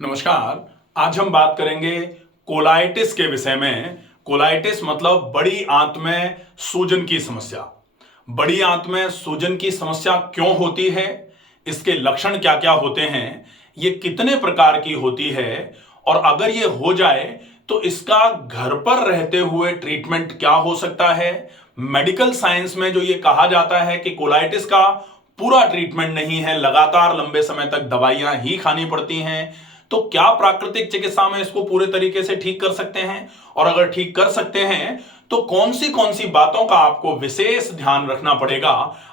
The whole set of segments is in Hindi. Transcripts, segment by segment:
नमस्कार। आज हम बात करेंगे कोलाइटिस के विषय में। कोलाइटिस मतलब बड़ी आंत में सूजन की समस्या। बड़ी आंत में सूजन की समस्या क्यों होती है, इसके लक्षण क्या क्या होते हैं, ये कितने प्रकार की होती है, और अगर ये हो जाए तो इसका घर पर रहते हुए ट्रीटमेंट क्या हो सकता है। मेडिकल साइंस में जो ये कहा जाता है कि कोलाइटिस का पूरा ट्रीटमेंट नहीं है, लगातार लंबे समय तक दवाइयां ही खानी पड़ती हैं, तो क्या प्राकृतिक चिकित्सा में इसको पूरे तरीके से ठीक कर सकते हैं, और अगर ठीक कर सकते हैं तो कौन सी बातों का आपको विशेष ध्यान रखना पड़ेगा।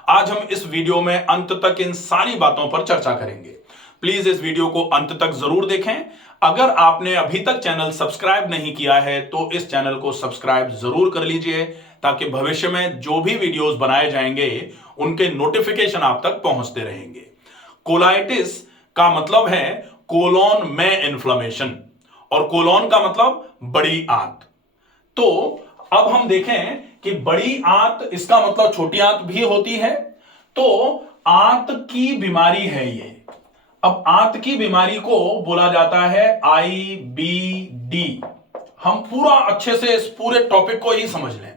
आज हम इस वीडियो में अंत तक इन सारी बातों पर चर्चा करेंगे। प्लीज इस वीडियो को अंत तक जरूर देखें। अगर आपने अभी तक चैनल सब्सक्राइब नहीं किया है तो इस चैनल को सब्सक्राइब जरूर कर लीजिए, ताकि भविष्य में जो भी वीडियोस बनाए जाएंगे उनके नोटिफिकेशन आप तक पहुंचते रहेंगे। कोलाइटिस का मतलब है कोलोन में इन्फ्लेमेशन, और कोलोन का मतलब बड़ी आंत। तो अब हम देखें कि बड़ी आंत, इसका मतलब छोटी आंत भी होती है। तो आंत की बीमारी है ये। अब आंत की बीमारी को बोला जाता है आईबीडी। हम पूरा अच्छे से इस पूरे टॉपिक को ही समझ लें।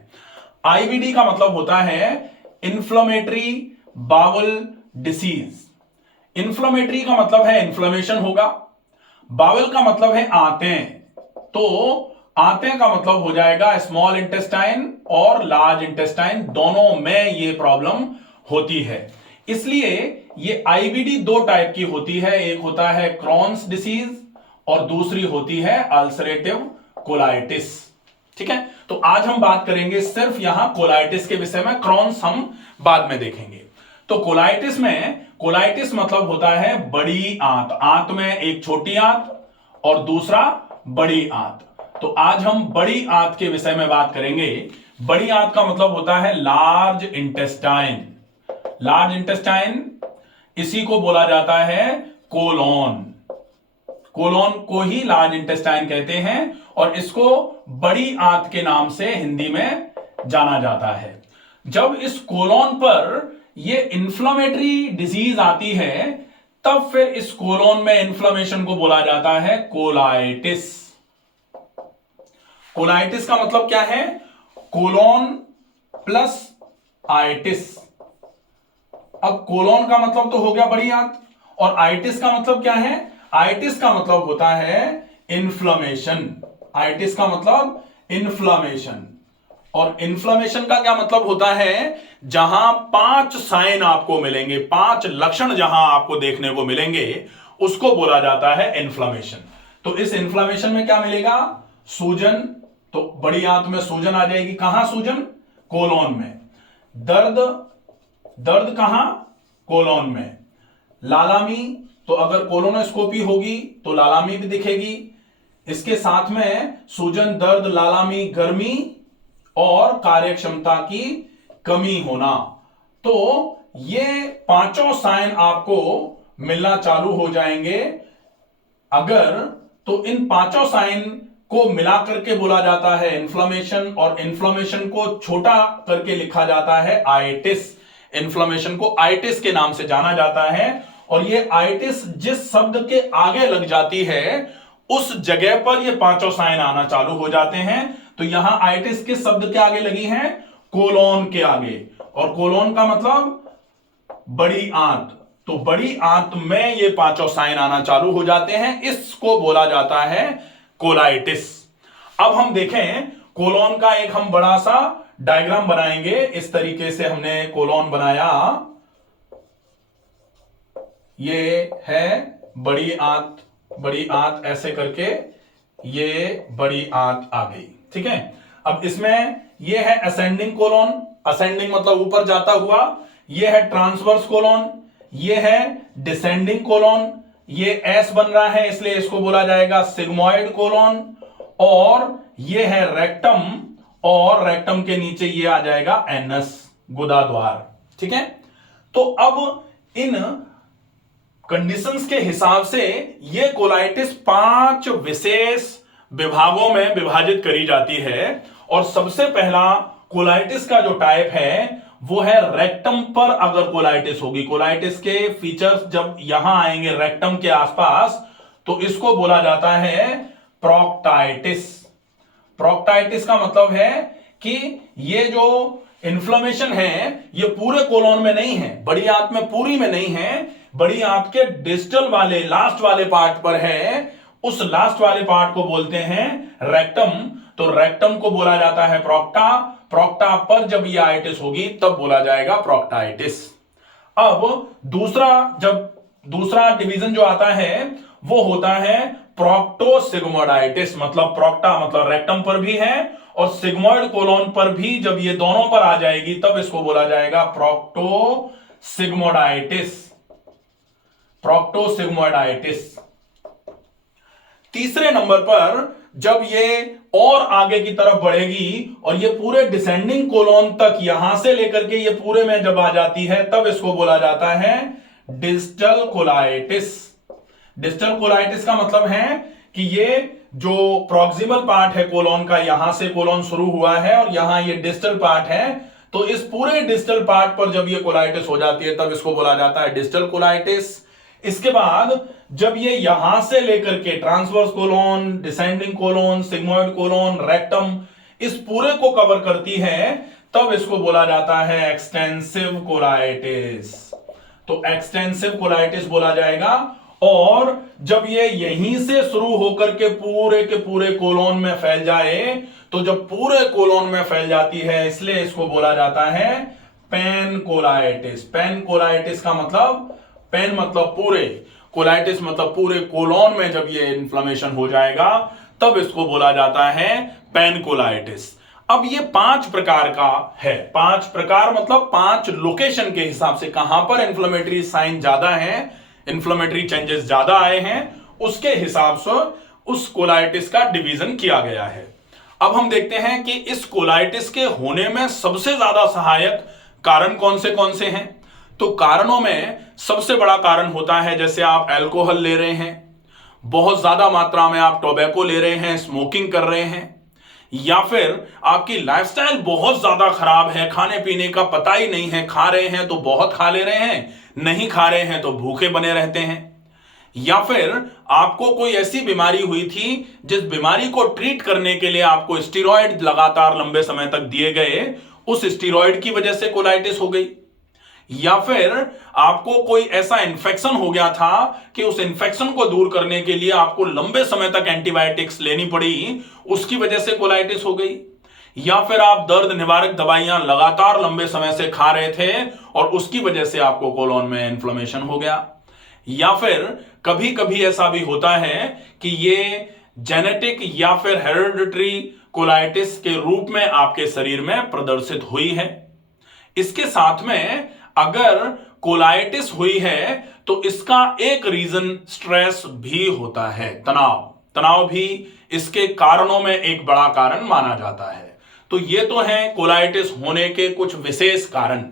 आईबीडी का मतलब होता है इंफ्लेमेटरी बाउल डिसीज। इंफ्लेमेटरी का मतलब है इन्फ्लेमेशन होगा, बावल का मतलब है आंतें, तो आंतें का मतलब हो जाएगा स्मॉल इंटेस्टाइन और लार्ज इंटेस्टाइन, दोनों में ये प्रॉब्लम होती है। इसलिए ये आईबीडी दो टाइप की होती है, एक होता है क्रॉन्स डिसीज और दूसरी होती है अल्सरेटिव कोलाइटिस। ठीक है, तो आज हम बात करेंगे सिर्फ यहां कोलाइटिस के विषय में, क्रॉन्स हम बाद में देखेंगे। तो कोलाइटिस मतलब होता है बड़ी आंत, आंत में एक छोटी आंत और दूसरा बड़ी आंत। तो आज हम बड़ी आंत के विषय में बात करेंगे। बड़ी आंत का मतलब होता है लार्ज इंटेस्टाइन। लार्ज इंटेस्टाइन, इसी को बोला जाता है कोलोन। कोलोन को ही लार्ज इंटेस्टाइन कहते हैं और इसको बड़ी आंत के नाम से हिंदी में जाना जाता है। जब इस कोलोन पर ये इंफ्लेमेटरी डिजीज आती है, तब फिर इस कोलोन में इंफ्लेमेशन को बोला जाता है कोलाइटिस। कोलाइटिस का मतलब क्या है? Colon plus itis. अब कोलोन का मतलब तो हो गया बड़ी आंत, और आइटिस का मतलब क्या है? आइटिस का मतलब होता है इन्फ्लेमेशन। आइटिस का मतलब इन्फ्लेमेशन, और इन्फ्लेमेशन का क्या मतलब होता है? जहां 5 साइन आपको मिलेंगे, 5 लक्षण जहां आपको देखने को मिलेंगे, उसको बोला जाता है इन्फ्लेमेशन। तो इस इन्फ्लेमेशन में क्या मिलेगा? सूजन, तो बड़ी आंत में सूजन आ जाएगी। कहां सूजन? कोलोन में। दर्द, दर्द कहां? कोलोन में। लालामी, तो अगर कोलोनोस्कोपी होगी तो लालामी भी दिखेगी। इसके साथ में सूजन, दर्द, लालामी, गर्मी और कार्यक्षमता की कमी होना। तो ये पांचों साइन आपको मिलना चालू हो जाएंगे अगर, तो इन पांचों साइन को मिलाकर के बोला जाता है इन्फ्लेमेशन, और इन्फ्लेमेशन को छोटा करके लिखा जाता है आइटिस। इन्फ्लेमेशन को आइटिस के नाम से जाना जाता है, और ये आइटिस जिस शब्द के आगे लग जाती है उस जगह पर ये पांचों साइन आना चालू हो जाते हैं। तो यहां आइटिस किस शब्द के आगे लगी है? कोलोन के आगे, और कोलोन का मतलब बड़ी आंत। तो बड़ी आंत में ये पांचों साइन आना चालू हो जाते हैं, इसको बोला जाता है कोलाइटिस। अब हम देखें कोलोन का एक हम बड़ा सा डायग्राम बनाएंगे। इस तरीके से हमने कोलोन बनाया। ये है बड़ी आंत, बड़ी आंत ऐसे करके ये बड़ी आंत आ गई। ठीक है, अब इसमें ये है असेंडिंग कोलोन, असेंडिंग मतलब ऊपर जाता हुआ। ये है ट्रांसवर्स कोलोन, ये है डिसेंडिंग कोलोन। ये एस बन रहा है इसलिए इसको बोला जाएगा सिग्मोइड कोलोन। और ये है रेक्टम, और रेक्टम के नीचे ये आ जाएगा एनस, गुदा द्वार। ठीक है, तो अब इन कंडीशंस के हिसाब से ये कोलाइटिस 5 विशेष विभागों में विभाजित करी जाती है। और सबसे पहला कोलाइटिस का जो टाइप है वो है रेक्टम पर अगर कोलाइटिस होगी। कोलाइटिस के फीचर्स जब यहां आएंगे रेक्टम के आसपास, तो इसको बोला जाता है प्रोक्टाइटिस। प्रोक्टाइटिस का मतलब है कि ये जो इन्फ्लेमेशन है ये पूरे कोलोन में नहीं है, बड़ी आंत में पूरी में नहीं है, बड़ी आंत के डिस्टल वाले लास्ट वाले पार्ट पर है। उस लास्ट वाले पार्ट को बोलते हैं रेक्टम। तो रेक्टम को बोला जाता है प्रोक्टा। प्रोक्टा पर जब ये आइटिस होगी तब बोला जाएगा प्रोक्टाइटिस। अब दूसरा डिवीजन जो आता है वो होता है प्रोक्टोसिग्मोइडाइटिस। मतलब प्रोक्टा मतलब रेक्टम पर भी है और सिग्मोइड कोलोन पर भी, जब ये दोनों पर आ जाएगी तब इसको बोला जाएगा प्रोक्टोसिग्मोइडाइटिस। प्रोक्टोसिग्मोइडाइटिस। तीसरे नंबर पर जब ये और आगे की तरफ बढ़ेगी और ये पूरे डिसेंडिंग कोलोन तक यहां से लेकर के ये पूरे में जब आ जाती है तब इसको बोला जाता है डिस्टल कोलाइटिस। डिस्टल कोलाइटिस का मतलब है कि ये जो प्रॉक्सिमल पार्ट है कोलोन का, यहां से कोलोन शुरू हुआ है और यहां ये डिस्टल पार्ट है, तो इस पूरे डिस्टल पार्ट पर जब ये कोलाइटिस हो जाती है तब इसको बोला जाता है डिस्टल कोलाइटिस। इसके बाद जब ये यहां से लेकर के transverse colon, descending colon, sigmoid colon, rectum इस पूरे को कवर करती है तब इसको बोला जाता है एक्सटेंसिव कोलाइटिस। तो एक्सटेंसिव कोलाइटिस बोला जाएगा। और जब ये यहीं से शुरू होकर के पूरे कोलोन में फैल जाए, तो जब पूरे कोलोन में फैल जाती है इसलिए इसको बोला जाता है पेन कोलाइटिस। पेन कोलाइटिस का मतलब, पेन मतलब पूरे, कोलाइटिस मतलब पूरे कोलोन में जब ये इन्फ्लेमेशन हो जाएगा तब इसको बोला जाता है पेन कोलाइटिस। अब ये 5 प्रकार का है। 5 प्रकार मतलब 5 लोकेशन के हिसाब से कहां पर इन्फ्लेमेटरी साइन ज्यादा है, इन्फ्लेमेटरी चेंजेस ज्यादा आए हैं, उसके हिसाब से उस कोलाइटिस का डिवीजन किया गया है। अब हम देखते हैं कि इस कोलाइटिस के होने में सबसे ज्यादा सहायक कारण कौन से हैं। तो कारणों में सबसे बड़ा कारण होता है जैसे आप अल्कोहल ले रहे हैं, बहुत ज्यादा मात्रा में आप टोबैको ले रहे हैं, स्मोकिंग कर रहे हैं, या फिर आपकी लाइफस्टाइल बहुत ज्यादा खराब है, खाने पीने का पता ही नहीं है, खा रहे हैं तो बहुत खा ले रहे हैं, नहीं खा रहे हैं तो भूखे बने रहते हैं, या फिर आपको कोई ऐसी बीमारी हुई थी जिस बीमारी को ट्रीट करने के लिए आपको स्टेरॉइड लगातार लंबे समय तक दिए गए, उस स्टेरॉइड की वजह से कोलाइटिस हो गई, या फिर आपको कोई ऐसा इन्फेक्शन हो गया था कि उस इन्फेक्शन को दूर करने के लिए आपको लंबे समय तक एंटीबायोटिक्स लेनी पड़ी, उसकी वजह से कोलाइटिस हो गई, या फिर आप दर्द निवारक दवाइयां लगातार लंबे समय से खा रहे थे और उसकी वजह से आपको कोलोन में इन्फ्लेमेशन हो गया, या फिर कभी कभी ऐसा भी होता है कि ये जेनेटिक या फिर हेरिडिटरी कोलाइटिस के रूप में आपके शरीर में प्रदर्शित हुई है। इसके साथ में अगर कोलाइटिस हुई है तो इसका एक रीजन स्ट्रेस भी होता है, तनाव भी इसके कारणों में एक बड़ा कारण माना जाता है। तो ये तो है कोलाइटिस होने के कुछ विशेष कारण।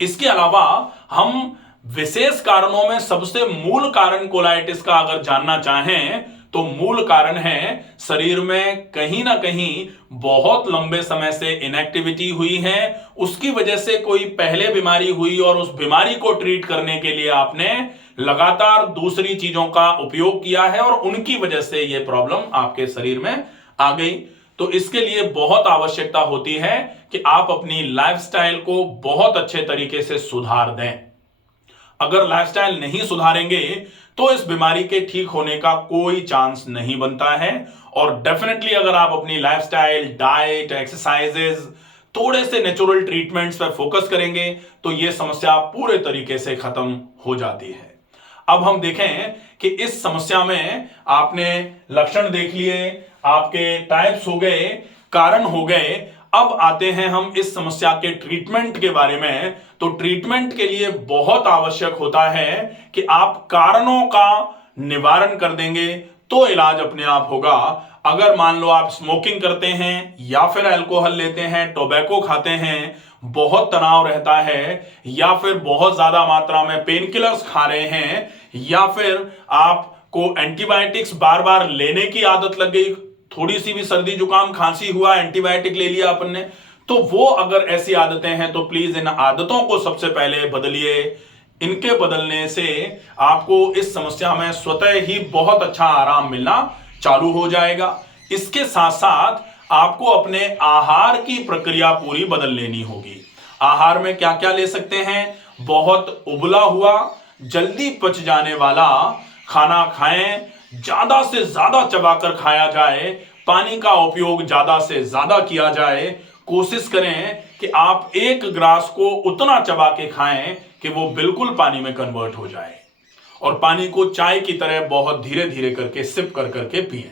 इसके अलावा हम विशेष कारणों में सबसे मूल कारण कोलाइटिस का अगर जानना चाहें तो मूल कारण है शरीर में कहीं ना कहीं बहुत लंबे समय से इनएक्टिविटी हुई है, उसकी वजह से कोई पहले बीमारी हुई और उस बीमारी को ट्रीट करने के लिए आपने लगातार दूसरी चीजों का उपयोग किया है और उनकी वजह से यह प्रॉब्लम आपके शरीर में आ गई। तो इसके लिए बहुत आवश्यकता होती है कि आप अपनी लाइफस्टाइल को बहुत अच्छे तरीके से सुधार दें। अगर लाइफस्टाइल नहीं सुधारेंगे तो इस बीमारी के ठीक होने का कोई चांस नहीं बनता है। और डेफिनेटली अगर आप अपनी लाइफस्टाइल, डाइट, एक्सरसाइजेस, थोड़े से नेचुरल ट्रीटमेंट्स पर फोकस करेंगे तो यह समस्या पूरे तरीके से खत्म हो जाती है। अब हम देखें कि इस समस्या में आपने लक्षण देख लिए, आपके टाइप्स हो गए, कारण हो गए। अब आते हैं हम इस समस्या के ट्रीटमेंट के बारे में। तो ट्रीटमेंट के लिए बहुत आवश्यक होता है कि आप कारणों का निवारण कर देंगे तो इलाज अपने आप होगा। अगर मान लो आप स्मोकिंग करते हैं या फिर अल्कोहल लेते हैं, टोबैको खाते हैं, बहुत तनाव रहता है, या फिर बहुत ज्यादा मात्रा में पेन किलर्स खा रहे हैं, या फिर आपको एंटीबायोटिक्स बार बार लेने की आदत लग गई, थोड़ी सी भी सर्दी जुकाम खांसी हुआ एंटीबायोटिक ले लिया अपन ने, तो वो अगर ऐसी आदतें हैं तो प्लीज इन आदतों को सबसे पहले बदलिए। इनके बदलने से आपको इस समस्या में स्वतः ही बहुत अच्छा आराम मिलना चालू हो जाएगा। इसके साथ साथ आपको अपने आहार की प्रक्रिया पूरी बदल लेनी होगी। आहार में क्या क्या ले सकते हैं? बहुत उबला हुआ, जल्दी पच जाने वाला खाना खाएं, ज्यादा से ज्यादा चबाकर खाया जाए, पानी का उपयोग ज्यादा से ज्यादा किया जाए। कोशिश करें कि आप एक ग्लास को उतना चबा के खाएं कि वो बिल्कुल पानी में कन्वर्ट हो जाए, और पानी को चाय की तरह बहुत धीरे धीरे करके सिप कर करके पिएं।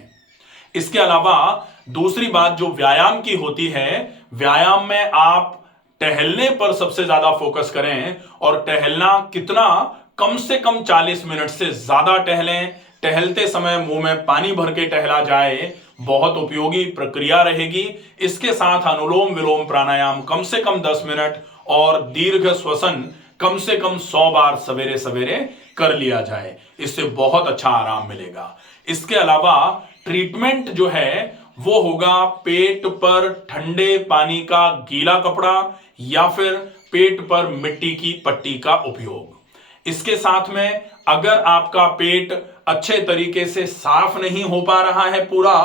इसके अलावा दूसरी बात जो व्यायाम की होती है, व्यायाम में आप टहलने पर सबसे ज्यादा फोकस करें, और टहलना कितना, कम से कम 40 मिनट से ज्यादा टहलें। टहलते समय मुंह में पानी भर के टहला जाए, बहुत उपयोगी प्रक्रिया रहेगी। इसके साथ अनुलोम विलोम प्राणायाम कम से कम 10 मिनट और दीर्घ श्वसन कम से कम 100 बार सवेरे सवेरे कर लिया जाए, इससे बहुत अच्छा आराम मिलेगा। इसके अलावा ट्रीटमेंट जो है वो होगा पेट पर ठंडे पानी का गीला कपड़ा या फिर पेट पर मिट्टी की पट्टी का उपयोग। इसके साथ में अगर आपका पेट अच्छे तरीके से साफ नहीं हो पा रहा है पूरा,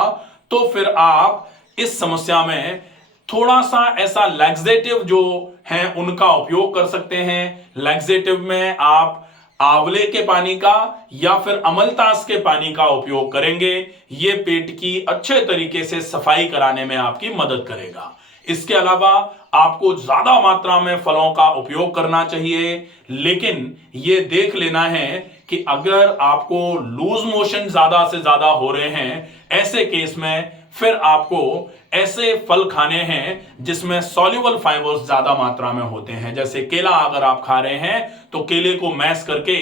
तो फिर आप इस समस्या में थोड़ा सा ऐसा लैक्सेटिव जो हैं उनका उपयोग कर सकते हैं। लैक्सेटिव में आप आंवले के पानी का या फिर अमलतास के पानी का उपयोग करेंगे, ये पेट की अच्छे तरीके से सफाई कराने में आपकी मदद करेगा। इसके अलावा आपको ज्यादा मात्रा में फलों का उपयोग करना चाहिए, लेकिन ये देख लेना है कि अगर आपको लूज मोशन ज्यादा से ज्यादा हो रहे हैं, ऐसे केस में फिर आपको ऐसे फल खाने हैं जिसमें सॉल्युबल फाइबर्स ज्यादा मात्रा में होते हैं। जैसे केला अगर आप खा रहे हैं तो केले को मैश करके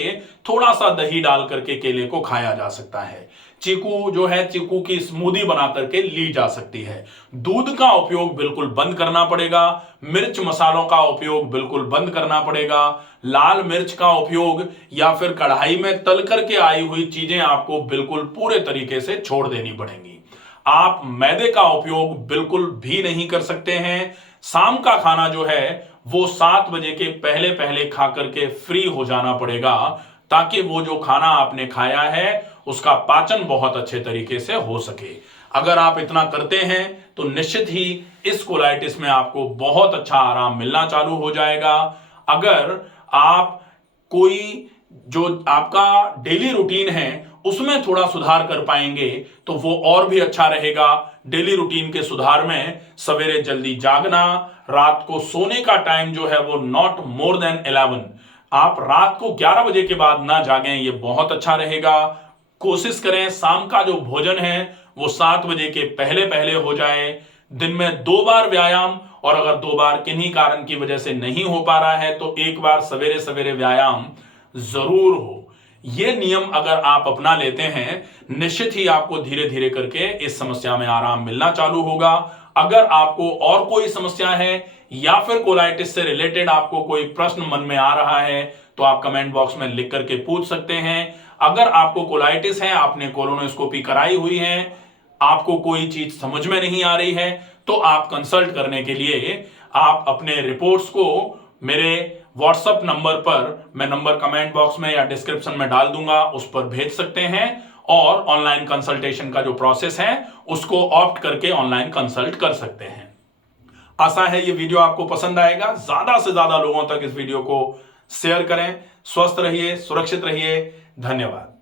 थोड़ा सा दही डाल करके केले को खाया जा सकता है। चीकू जो है, चीकू की स्मूदी बना करके ली जा सकती है। दूध का उपयोग बिल्कुल बंद करना पड़ेगा। मिर्च मसालों का उपयोग बिल्कुल बंद करना पड़ेगा। लाल मिर्च का उपयोग या फिर कढ़ाई में तल करके आई हुई चीजें आपको बिल्कुल पूरे तरीके से छोड़ देनी पड़ेंगी। आप मैदे का उपयोग बिल्कुल भी नहीं कर सकते हैं। शाम का खाना जो है वो 7 बजे के पहले पहले खा करके फ्री हो जाना पड़ेगा, ताकि वो जो खाना आपने खाया है उसका पाचन बहुत अच्छे तरीके से हो सके। अगर आप इतना करते हैं तो निश्चित ही इस कोलाइटिस में आपको बहुत अच्छा आराम मिलना चालू हो जाएगा। अगर आप कोई जो आपका डेली रूटीन है उसमें थोड़ा सुधार कर पाएंगे तो वो और भी अच्छा रहेगा। डेली रूटीन के सुधार में सवेरे जल्दी जागना, रात को सोने का टाइम जो है वो नॉट मोर देन 11, आप रात को 11 बजे के बाद ना जागें, ये बहुत अच्छा रहेगा। कोशिश करें शाम का जो भोजन है वो 7 बजे के पहले पहले हो जाए। दिन में 2 बार व्यायाम, और अगर 2 बार किन्हीं कारण की वजह से नहीं हो पा रहा है तो 1 बार सवेरे सवेरे व्यायाम जरूर हो। ये नियम अगर आप अपना लेते हैं, निश्चित ही आपको धीरे धीरे करके इस समस्या में आराम मिलना चालू होगा। अगर आपको और कोई समस्या है या फिर कोलाइटिस से रिलेटेड आपको कोई प्रश्न मन में आ रहा है तो आप कमेंट बॉक्स में लिख करके पूछ सकते हैं। अगर आपको कोलाइटिस है, आपने कोलोनोस्कोपी कराई हुई है, आपको कोई चीज समझ में नहीं आ रही है, तो आप कंसल्ट करने के लिए आप अपने रिपोर्ट्स को मेरे व्हाट्सएप नंबर पर, मैं नंबर कमेंट बॉक्स में या डिस्क्रिप्शन में डाल दूंगा, उस पर भेज सकते हैं और ऑनलाइन कंसल्टेशन का जो प्रोसेस है उसको ऑप्ट करके ऑनलाइन कंसल्ट कर सकते हैं। आशा है ये वीडियो आपको पसंद आएगा। ज्यादा से ज्यादा लोगों तक इस वीडियो को शेयर करें। स्वस्थ रहिए, सुरक्षित रहिए। धन्यवाद।